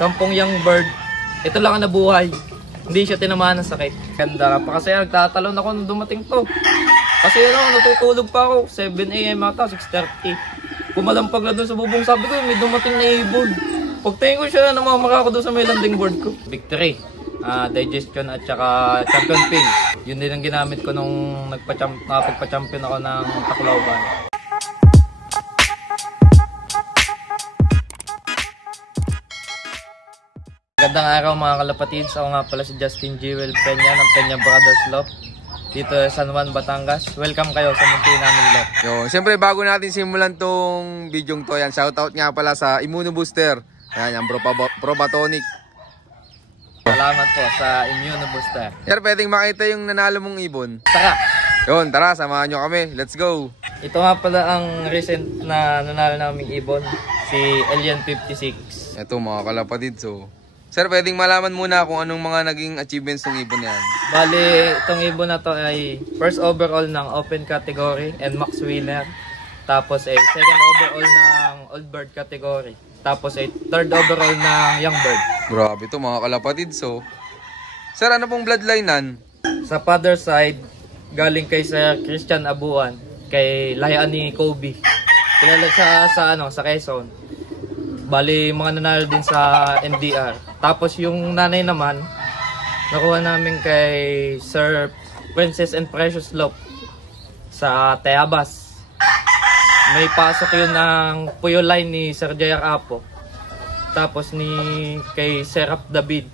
10 young bird. Ito lang ang nabuhay. Hindi siya tinamaan ng sakit. Ganda pa kasi nagtatalon ako nung dumating to. Kasi natutulog pa ako. 7 AM ata, 6:30. Pumalampag na doon sa bubong, sabi ko may dumating na ibon. Pagtingin ko siya, namamaka ako doon sa may landing board ko. Victory, digestion at saka champion pin. Yun din ang ginamit ko nung nakapagpa-champion ako ng Tacloban. Magandang araw mga kalapatids. Ako nga pala si Justin Jewel Peña ng Peña Brothers Loft dito sa San Juan, Batangas. Welcome kayo sa munti namin loft. Siyempre bago natin simulan tong videong to, yan, shoutout nga pala sa Immuno Booster. Yan, yung Probatonic. Salamat po sa Immuno Booster. Sir, pwedeng makita yung nanalo mong ibon? Tara! Yun, tara, samahan nyo kami. Let's go! Ito nga pala ang recent na nanalo naming ibon, si Alien 56. Ito mga kalapatid, so sir, pwedeng malaman muna kung anong mga naging achievements ng ibon yan. Bali, itong ibon na to ay first overall ng open category and max winner. Tapos ay second overall ng old bird category. Tapos ay third overall ng young bird. Grabe to mga kalapatid, so sir, ano pong bloodline-an? Sa father side, galing kay Sir Christian Abuan, kay layaan ni Kobe. Kilala siya sa Quezon. Bali, mga nanalo din sa NDR. Tapos yung nanay naman, nakuha namin kay Sir Princess and Precious Love sa Tayabas. May pasok yun ng Puyo line ni Sir J.R. Apo. Tapos kay Serap David.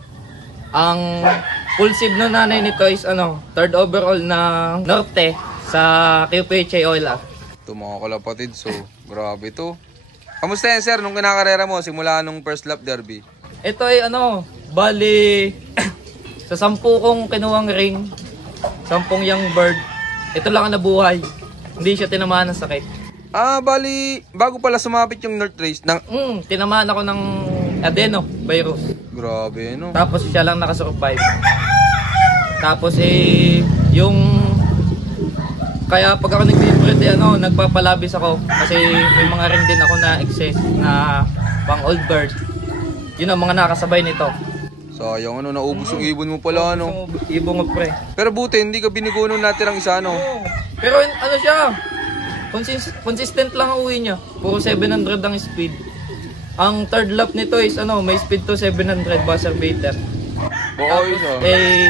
Ang full seed na nanay nito is third overall ng Norte sa QPHA Oil. Ito mga kalapatid, so grabe to. Kamusta yan sir, nung kinakarera mo, simula nung first lap derby? Ito ay bali, sa 10 kong kinuwang ring, 10 young bird, ito lang ang nabuhay. Hindi siya tinamaan ng sakit. Bali, bago pala sumapit yung North Race, tinamaan ako ng adenovirus. Grabe, no? Tapos siya lang nakasurvive. Tapos kaya pag ako nag-favorite, nagpapalabis ako kasi may mga ring din ako na excess na pang old bird. Yun ang mga nakasabay nito. Sayang, naubos yung ibon mo pala, Ibon mo pre. Pero buti, hindi ka binigo nung natirang isa, Pero siya, consistent lang ang uwi niya. Puro 700 ang speed. Ang third lap nito is may speed to 700 buzzer beater.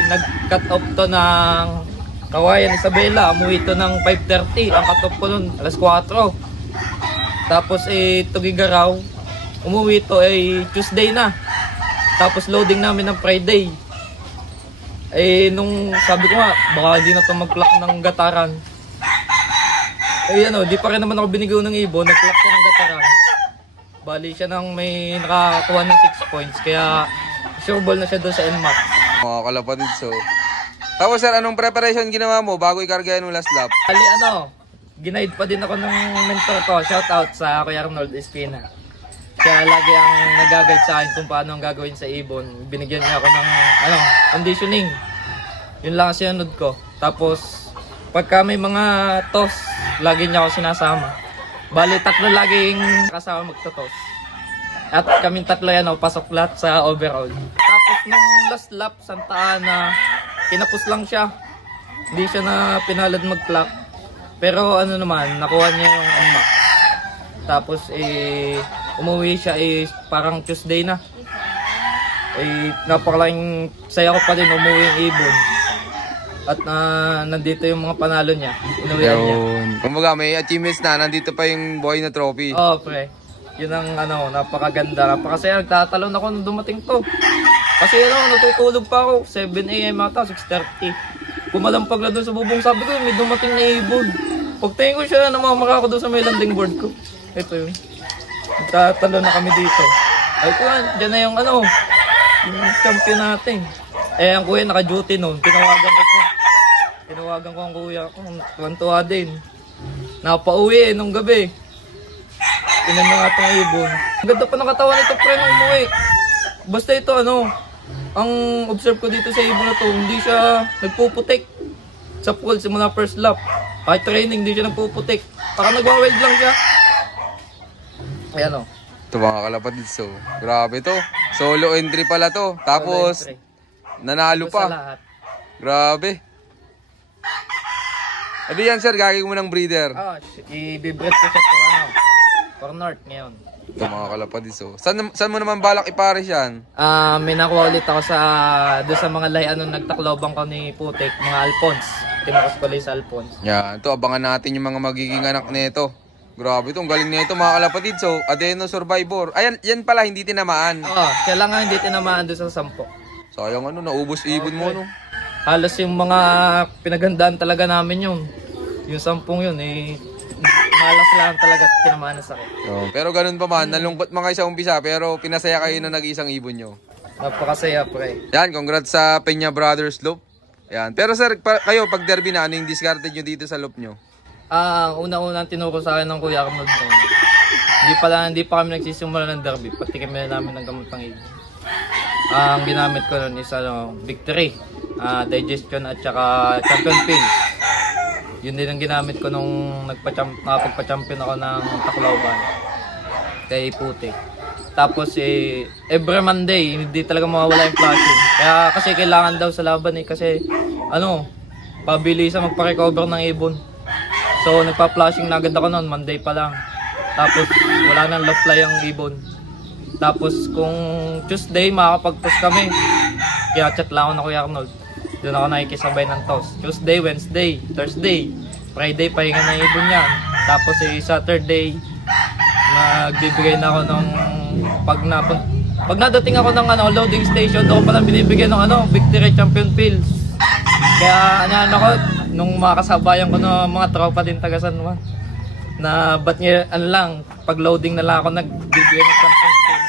Nag-cut off to ng Kawayan Isabela, umuwi ito ng 5:30. Ang cut off ko nun, alas 4. Tapos Tugigaraw, umuwi ito Tuesday na. Tapos loading namin ng Friday. Nung sabi ko nga, baka di na ito mag-clock ng gataran. Di pa rin naman ako binigaw ng ibon, nag-clock siya ng gataran. Bali siya nang may nakakuha ng 6 points, kaya sure ball na siya doon sa NMAX. Mga kalapatid, so tapos sir, anong preparation ginawa mo bago ikarga yung last lap? Bali ginaid pa din ako ng mentor ko. Shout out sa Kuya Arnold Espina. Siya lagi ang nag-guide sa akin kung paano ang gagawin sa ibon. Binigyan niya ako ng conditioning. Yun lang ang sinunod ko. Tapos pagka may mga toss, lagi niya ako sinasama. Bali 3 laging kasama magtotos. At kaming 3 pasok lahat sa overall. Tapos nung last lap, Santa Ana, kinapos lang siya. Hindi siya na pinalad mag-clock. Pero nakuha niya yung unlock. Tapos umuwi siya parang Tuesday na. Napakalaking saya ko pa din umuwi yung ibon. At nandito yung mga panalo niya. Inuwihan niya. Kumbaga may achievements na, nandito pa yung boy na trophy. Oo, pre. Yun ang napakaganda. Napakasaya, nagtatalon ako nung dumating to. Kasi natutulog pa ako. 7 AM ata, 6:30. Pumalampag na doon sa bubong, sabi ko may dumating na ibon. Pagtingin ko siya, namamaka ako doon sa may landing board ko. Ito yun. Nagtatalon na kami dito. Ay ko, dyan na yung yung champion natin. Ang kuya naka-duty noon. Tinawagan ko ang kuya ko. Tuwan-tuwa din. Napauwi nung gabi. Inan na nga itong ibon. Ang ganda pa ng katawan nito pre nung umuwi. Basta ito ang observe ko dito sa ibon na to, hindi siya nagpuputik sa pool simula first lap. Kahit training, hindi siya nagpuputik. Baka nagwa-weld lang siya. Ayan Ito mga kalapatids, so grabe to. Solo entry pala to. Tapos, Solo entry. nanalo Ito sa pa. lahat. Grabe. Adi yan sir, gagawin mo ng breeder. I-breed ko siya for North ngayon. Ito mga kalapatids, so saan mo naman balak ipares yan? May nakuha ulit ako doon sa mga lahi nagtaklobang ko ni Putik, mga Alphonse. Tinakos ko lang sa Alphonse. Yan, ito abangan natin yung mga magiging anak nito. Grabe ito, ang galing nito mga kalapatids. So, Adeno Survivor. Ayan, yan pala, hindi tinamaan. Kailangan hindi tinamaan doon sa 10. Sayang naubos ibon mo no. Halos yung mga pinagandaan talaga namin yun. Yung 10 yun, malas lang talaga tinamaan na sakit. Pero ganun pa man, nalungkot mga isa umpisa, pero pinasaya kayo na nag-isang ibon nyo. Napakasaya pre. Yan, congrats sa Peña Brothers Loop. Yan. Pero sir, kayo pag derby na, ano yung discarded nyo dito sa loop nyo? Una-unang tinuro sa akin ng Kuya Arnold noon. Hindi pa kami nagsisimula ng derby, pati kami namin ng gamot ng ibon. Ang ginamit ko noon is Victory, Digestion at saka Champion Pin. Yun din ang ginamit ko nung nakapagpa-champion ako ng Tacloban kay Putik. Tapos every Monday, hindi talaga mawawala yung flashing. Kaya kasi kailangan daw sa laban kasi pabilisan magpa-recover ng ibon. So nagpa-flashing na agad ako noon, Monday pa lang. Tapos wala nang low fly ang ibon. Tapos kung Tuesday makakapag-toss kami, kaya chat lang ako na Kuya Arnold. Doon ako nakikisabay ng toss. Tuesday, Wednesday, Thursday, Friday pahinga na ibon yan. Tapos Saturday, magbibigay na ako ng pag nadating ako ng loading station, doon ko pala binibigyan ng Victory Champion Pills. Kaya ako, nung makasabayan ko ng mga tropa din taga San Juan, na ba't niya, pag loading na lang ako nagbibigay ng champion pills.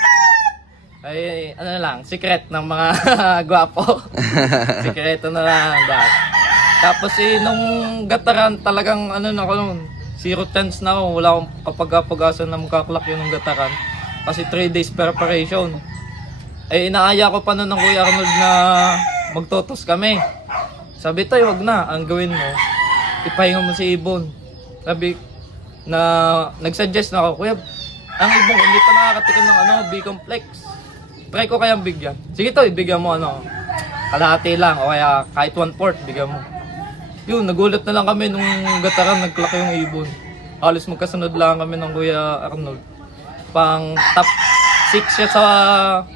Ay, secret ng mga gwapo. Sikreto na lang. Tapos nung gataran, talagang ako noon, 0 chance na ako. Wala akong kapag-asa na makaklak yun ng gataran. Kasi 3 days preparation. Inaaya ko pa noon ng Kuya Arnold na magtotos kami. Sabi tayo, wag na. Ang gawin mo, ipahinga mo si ibon. Sabi, nagsuggest na ako, Kuya, ang ibon hindi pa nakakatikim ng B-complex. Try ko kayang bigyan. Sige to, ibigyan mo kalahati lang o kaya kahit 1/4 bigyan mo. Yun, nagulat na lang kami nung gataran nagklak yung ibon. Halos magkasunod lang kami ng Kuya Arnold. Pang top 6 siya sa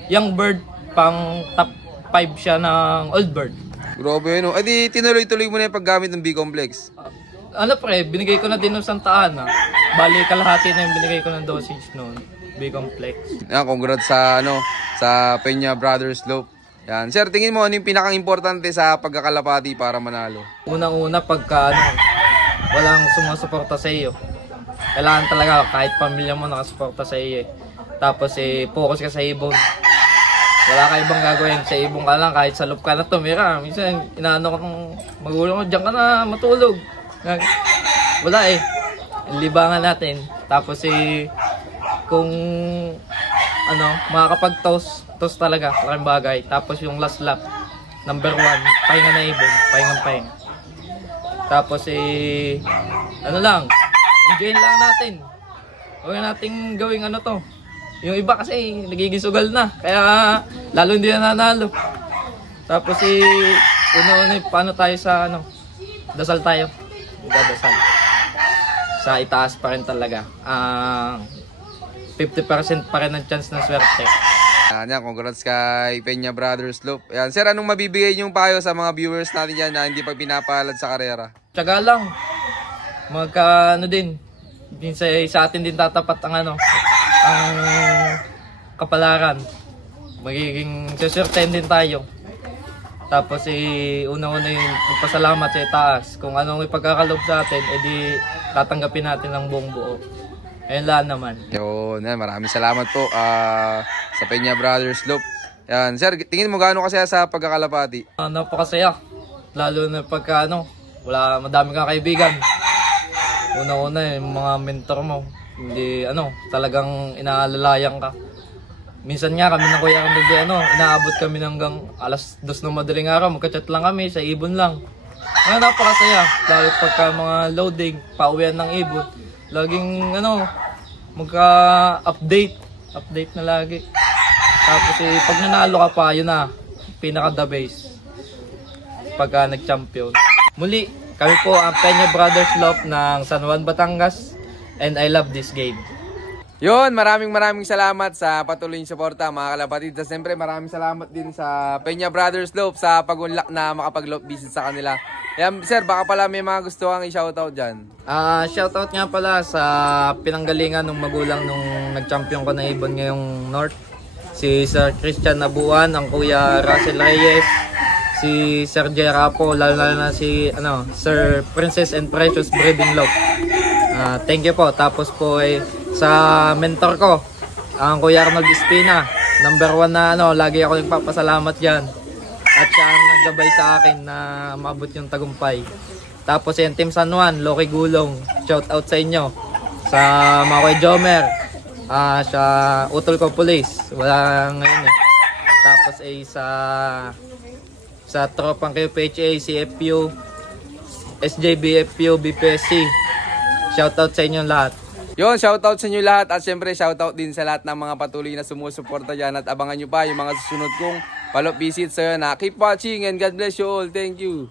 young bird, pang top 5 siya ng old bird. Grabe di tinuloy-tuloy mo na yung paggamit ng B-complex. Binigay ko na din ng Santaan Bali kalahati na yung binigay ko ng dosage noon. B-complex. Yan, congrats sa Peña Brothers Loop. Yan. Sir, tingin mo ano yung pinaka-importante sa pagkakalapati para manalo? Unang-una pagka walang sumusuporta sa iyo. Kailangan talaga kahit pamilya mo nakasuporta sa iyo. Tapos focus ka sa ibon. Wala ka ibang gagawin. Sa ibon ka lang kahit sa loop ka na tumira. Minsan inaano ko ng magulang ko, diyan ka na matulog. Wala libangan natin. Tapos kung makakapag-toss talaga, laking bagay. Tapos yung last lap, number 1, pahinga na ibon, pahinga. Tapos enjoyin lang natin. Huwag nating gawing Yung iba kasi nagiging sugal na, kaya lalo hindi na nanalo. Tapos paano tayo sa dasal tayo. Dadasal. Sa itaas pa rin talaga. 50% pa rin ang chance ng swerte. Yan, congrats kay Peña Brothers Loop. Yan, sir, anong mabibigay niyong payo sa mga viewers natin dyan na hindi pa pinapalad sa karera? Tiyaga lang. Din. Sa atin din tatapat ang kapalaran. Magiging susurtain din tayo. Tapos una-una yung magpasalamat sa itaas. Kung anong ipagkakaloob sa atin, edi tatanggapin natin ng buong buo. Ayun lang naman. Yun, maraming salamat po sa Peña Brothers Loop. Yan, sir, tingin mo gaano kasaya sa pagkakalapati? Napakasaya. Lalo na pagka madami kang kaibigan. Una-una yung mga mentor mo. Hindi talagang inaalalayan ka. Minsan nga kami ng Kuya Arnold, inaabot kami hanggang alas 2 ng madaling araw, magka-chat lang kami sa ibon lang. Napakasaya. Lalo pagka mga loading, pauwian ng ibon. Laging magka-update Update na lagi. Tapos pag nanalo ka pa, yun na. Pinaka the base. Pagka nag-champion. Muli, kami po ang Peña Brothers Love ng San Juan, Batangas. And I love this game. Yun, maraming salamat sa patuloy yung suporta mga kalapatid. At siyempre maraming salamat din sa Peña Brothers Loop sa pag-unlock na makapag-loop visit sa kanila. Yan, sir, baka pala may mga gusto kang i-shoutout dyan. Shoutout nga pala sa pinanggalingan ng magulang nung nag-champion ko na ibon ngayong North. Si Sir Christian Nabuan, ang Kuya Russell Reyes, si Sir Jerapo, lalo na si Sir Princess and Precious Breeding Loop. Thank you po. Tapos po sa mentor ko, ang Kuya Arnold Espina, number 1 na lagi ako nagpapasalamat diyan. At siya ang naggabay sa akin na maabot yung tagumpay. Tapos yung Team San Juan, Loki Gulong, shout out sa inyo. Sa mga Kuya Jomer, sa Utol ko Police, wala ngayon eh. Tapos sa tropang QPHA, CFU, SJBFU, BPSC, shout out sa inyo lahat. Yun, shoutout sa inyo lahat at syempre shoutout din sa lahat ng mga patuloy na sumusuporta dyan at abangan nyo pa yung mga susunod kong follow-up visit sa'yo na keep watching and God bless you all. Thank you.